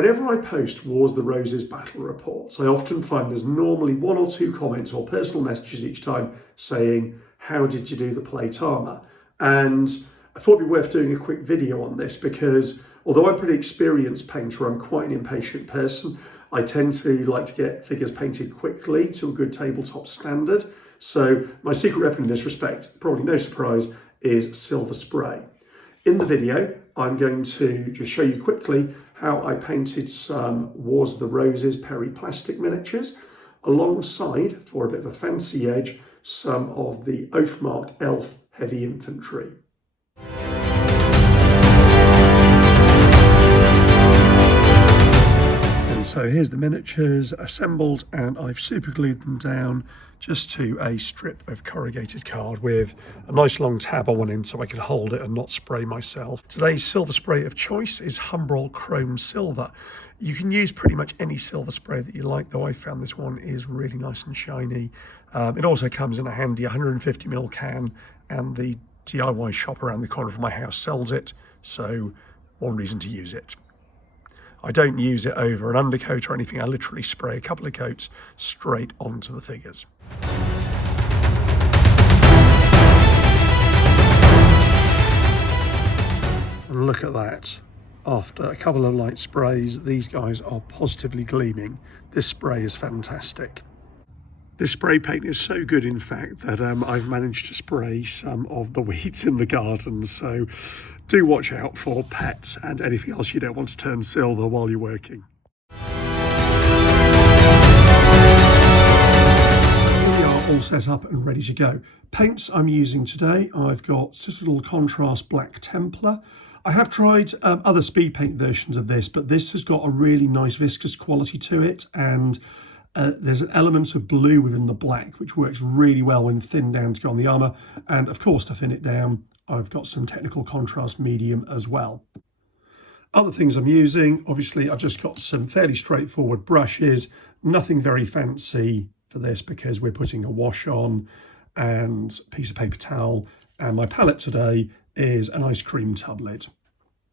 Whenever I post Wars of the Roses battle reports, I often find there's normally 1 or 2 comments or personal messages each time saying, how did you do the plate armour? And I thought it'd be worth doing a quick video on this because although I'm a pretty experienced painter, I'm quite an impatient person. I tend to like to get figures painted quickly to a good tabletop standard. So my secret weapon in this respect, probably no surprise, is silver spray. In the video, I'm going to just show you quickly how I painted some Wars of the Roses peri-plastic miniatures, alongside, for a bit of a fancy edge, some of the Oathmark Elf Heavy Infantry. And so here's the miniatures assembled, and I've super glued them down just to a strip of corrugated card with a nice long tab on one end so I can hold it and not spray myself. Today's silver spray of choice is Humbrol Chrome Silver. You can use pretty much any silver spray that you like, though I found this one is really nice and shiny. It also comes in a handy 150ml can, and the DIY shop around the corner from my house sells it, so one reason to use it. I don't use it over an undercoat or anything. I literally spray a couple of coats straight onto the figures. And look at that. After a couple of light sprays, these guys are positively gleaming. This spray is fantastic. This spray paint is so good, in fact, that I've managed to spray some of the weeds in the garden. So do watch out for pets and anything else you don't want to turn silver while you're working. Here we are, all set up and ready to go. Paints I'm using today, I've got Citadel Contrast Black Templar. I have tried other speed paint versions of this, but this has got a really nice viscous quality to it, and there's an element of blue within the black, which works really well when thinned down to go on the armour. And of course, to thin it down, I've got some Technical Contrast Medium as well. Other things I'm using, obviously, I've just got some fairly straightforward brushes, nothing very fancy for this because we're putting a wash on, and a piece of paper towel. And my palette today is an ice cream tub lid.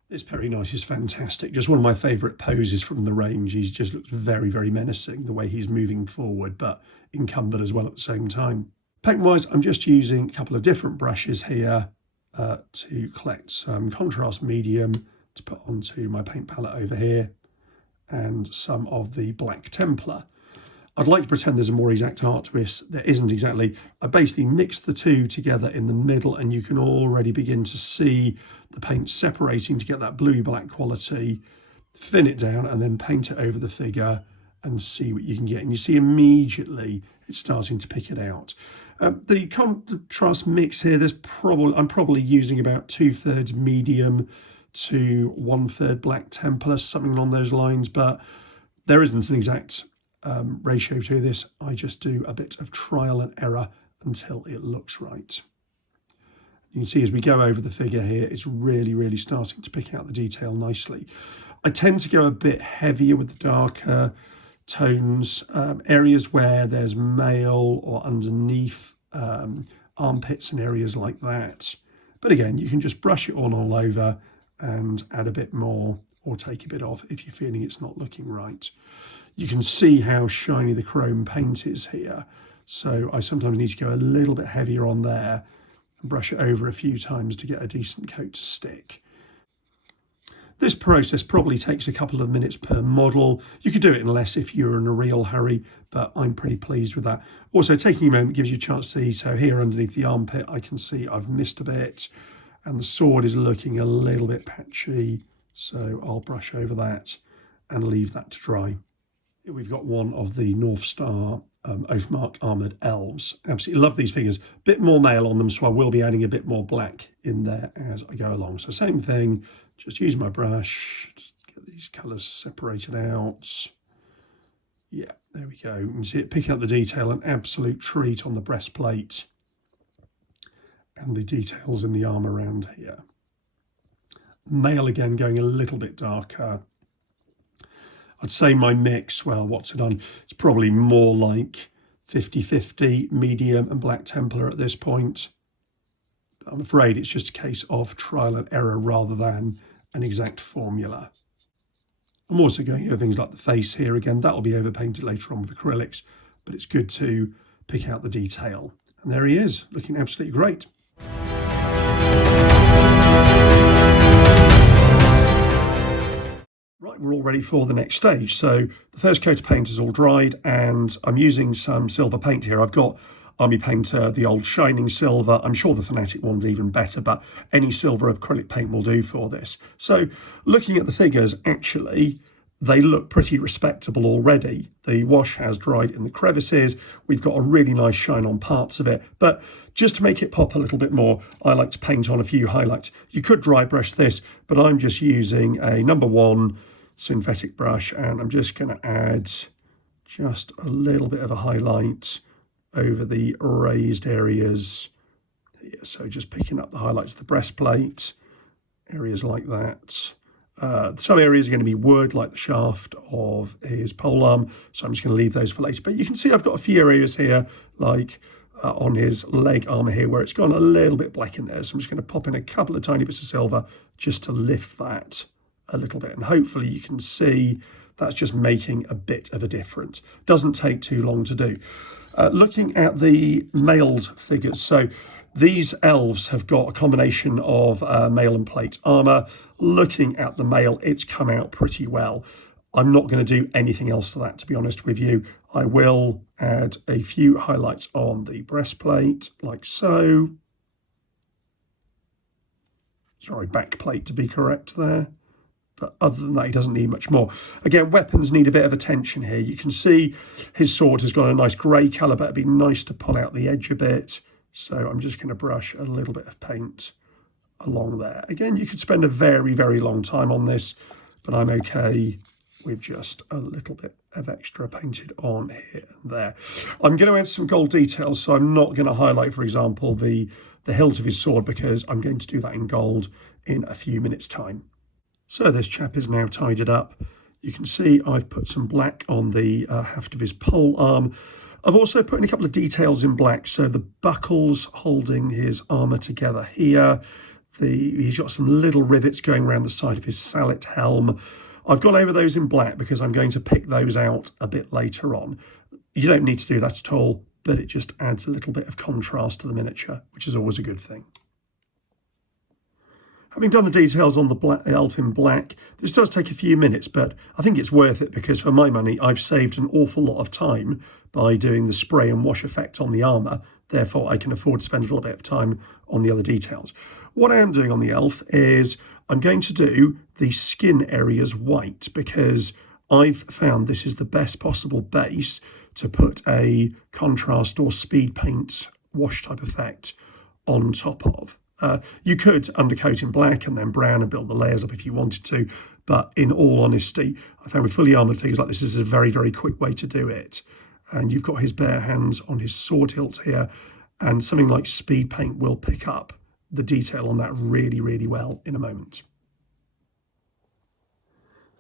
This Perry Nice is fantastic. Just one of my favourite poses from the range. He just looks very, very menacing, the way he's moving forward, but encumbered as well at the same time. Paint-wise, I'm just using a couple of different brushes here to collect some contrast medium to put onto my paint palette over here, and some of the Black Templar. I'd like to pretend there's a more exact art twist. There isn't exactly. I basically mixed the two together in the middle, and you can already begin to see the paint separating to get that bluey black quality. Thin it down and then paint it over the figure and see what you can get. And you see immediately it's starting to pick it out. The contrast mix here, I'm probably using about 2/3 medium to 1/3 Black Templar, something along those lines, but there isn't an exact ratio to this. I just do a bit of trial and error until it looks right. You can see as we go over the figure here, it's really, really starting to pick out the detail nicely. I tend to go a bit heavier with the darker tones, areas where there's mail or underneath armpits and areas like that. But again, you can just brush it all over and add a bit more or take a bit off if you're feeling it's not looking right. You can see how shiny the chrome paint is here. So I sometimes need to go a little bit heavier on there and brush it over a few times to get a decent coat to stick. This process probably takes a couple of minutes per model. You could do it in less if you're in a real hurry, but I'm pretty pleased with that. Also, taking a moment gives you a chance to see. So here underneath the armpit, I can see I've missed a bit, and the sword is looking a little bit patchy. So I'll brush over that and leave that to dry. Here we've got one of the Northstar Oathmark Armoured Elves. Absolutely love these figures. Bit more mail on them, so I will be adding a bit more black in there as I go along. So same thing, just use my brush, just get these colours separated out. Yeah, there we go. You can see it picking up the detail, an absolute treat on the breastplate and the details in the arm around here. Mail again going a little bit darker. I'd say my mix, well, what's it on? It's probably more like 50-50 medium and Black Templar at this point. But I'm afraid it's just a case of trial and error rather than an exact formula. I'm also going over things like the face here. Again, that will be overpainted later on with acrylics, but it's good to pick out the detail. And there he is, looking absolutely great. Right, we're all ready for the next stage. So the first coat of paint is all dried, and I'm using some silver paint here. I've got Army Painter, the old shining silver. I'm sure the Fanatic one's even better, but any silver acrylic paint will do for this. So looking at the figures, actually, they look pretty respectable already. The wash has dried in the crevices. We've got a really nice shine on parts of it. But just to make it pop a little bit more, I like to paint on a few highlights. You could dry brush this, but I'm just using a #1 synthetic brush, and I'm just going to add just a little bit of a highlight over the raised areas here. So just picking up the highlights of the breastplate, areas like that. Some areas are going to be wood, like the shaft of his polearm, so I'm just going to leave those for later. But you can see I've got a few areas here, like on his leg armour here, where it's gone a little bit black in there. So I'm just going to pop in a couple of tiny bits of silver just to lift that a little bit. And hopefully you can see that's just making a bit of a difference. Doesn't take too long to do. Looking at the mailed figures, so these elves have got a combination of mail and plate armour. Looking at the mail, it's come out pretty well. I'm not going to do anything else to that, to be honest with you. I will add a few highlights on the breastplate, like so. Sorry, backplate to be correct there. But other than that, he doesn't need much more. Again, weapons need a bit of attention here. You can see his sword has got a nice grey colour, but it'd be nice to pull out the edge a bit. So I'm just going to brush a little bit of paint along there. Again, you could spend a very, very long time on this, but I'm okay with just a little bit of extra painted on here and there. I'm going to add some gold details, so I'm not going to highlight, for example, the hilt of his sword, because I'm going to do that in gold in a few minutes' time. So this chap is now tidied up. You can see I've put some black on the haft of his pole arm. I've also put in a couple of details in black. So the buckles holding his armour together here. He's got some little rivets going around the side of his sallet helm. I've gone over those in black because I'm going to pick those out a bit later on. You don't need to do that at all, but it just adds a little bit of contrast to the miniature, which is always a good thing. Having done the details on the elf in black, this does take a few minutes, but I think it's worth it because for my money, I've saved an awful lot of time by doing the spray and wash effect on the armour. Therefore, I can afford to spend a little bit of time on the other details. What I am doing on the elf is I'm going to do the skin areas white, because I've found this is the best possible base to put a contrast or speed paint wash type effect on top of. You could undercoat in black and then brown and build the layers up if you wanted to, but in all honesty, I found with fully armoured figures like this is a very, very quick way to do it. And you've got his bare hands on his sword hilt here, and something like speed paint will pick up the detail on that really, really well in a moment.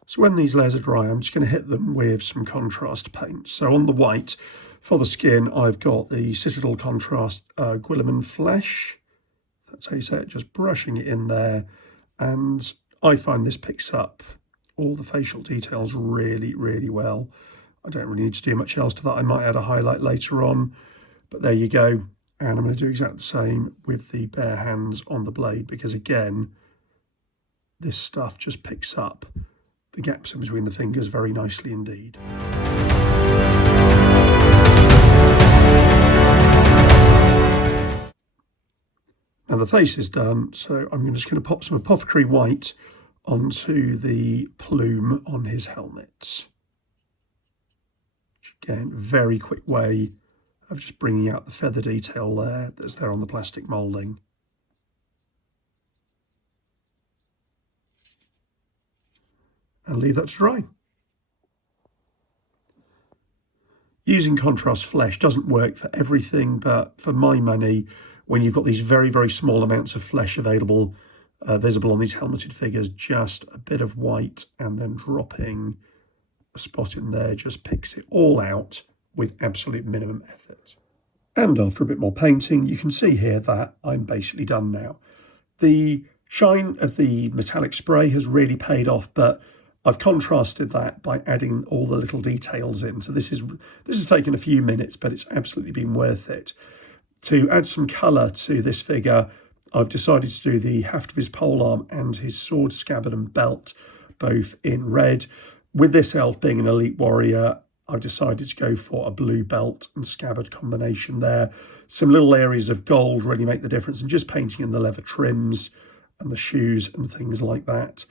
So when these layers are dry, I'm just going to hit them with some contrast paint. So on the white, for the skin, I've got the Citadel Contrast Guilliman Flesh. That's how you say it, just brushing it in there. And I find this picks up all the facial details really, really well. I don't really need to do much else to that. I might add a highlight later on, but there you go. And I'm going to do exactly the same with the bare hands on the blade, because again, this stuff just picks up the gaps in between the fingers very nicely indeed. Now the face is done, so I'm just going to pop some apothecary white onto the plume on his helmet. Which again, very quick way of just bringing out the feather detail there that's there on the plastic moulding. And leave that to dry. Using contrast flesh doesn't work for everything, but for my money, when you've got these very, very small amounts of flesh available, visible on these helmeted figures, just a bit of white and then dropping a spot in there just picks it all out with absolute minimum effort. And after a bit more painting, you can see here that I'm basically done now. The shine of the metallic spray has really paid off, but I've contrasted that by adding all the little details in. So this has taken a few minutes, but it's absolutely been worth it. To add some colour to this figure, I've decided to do the haft of his polearm and his sword scabbard and belt both in red. With this elf being an elite warrior, I've decided to go for a blue belt and scabbard combination there. Some little areas of gold really make the difference, and just painting in the leather trims and the shoes and things like that.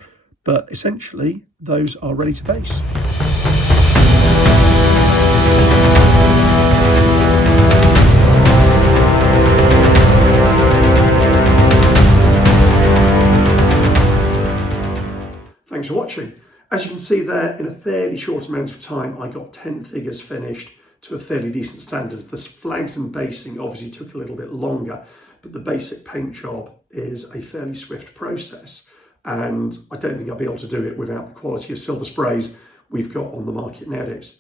But essentially, those are ready to base. Thanks for watching. As you can see there, in a fairly short amount of time, I got 10 figures finished to a fairly decent standard. The flags and basing obviously took a little bit longer, but the basic paint job is a fairly swift process. And I don't think I'll be able to do it without the quality of silver sprays we've got on the market nowadays.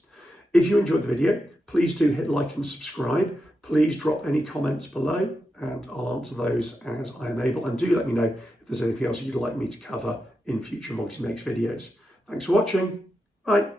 If you enjoyed the video, please do hit like and subscribe. Please drop any comments below and I'll answer those as I am able. And do let me know if there's anything else you'd like me to cover in future Mogsymakes videos. Thanks for watching. Bye.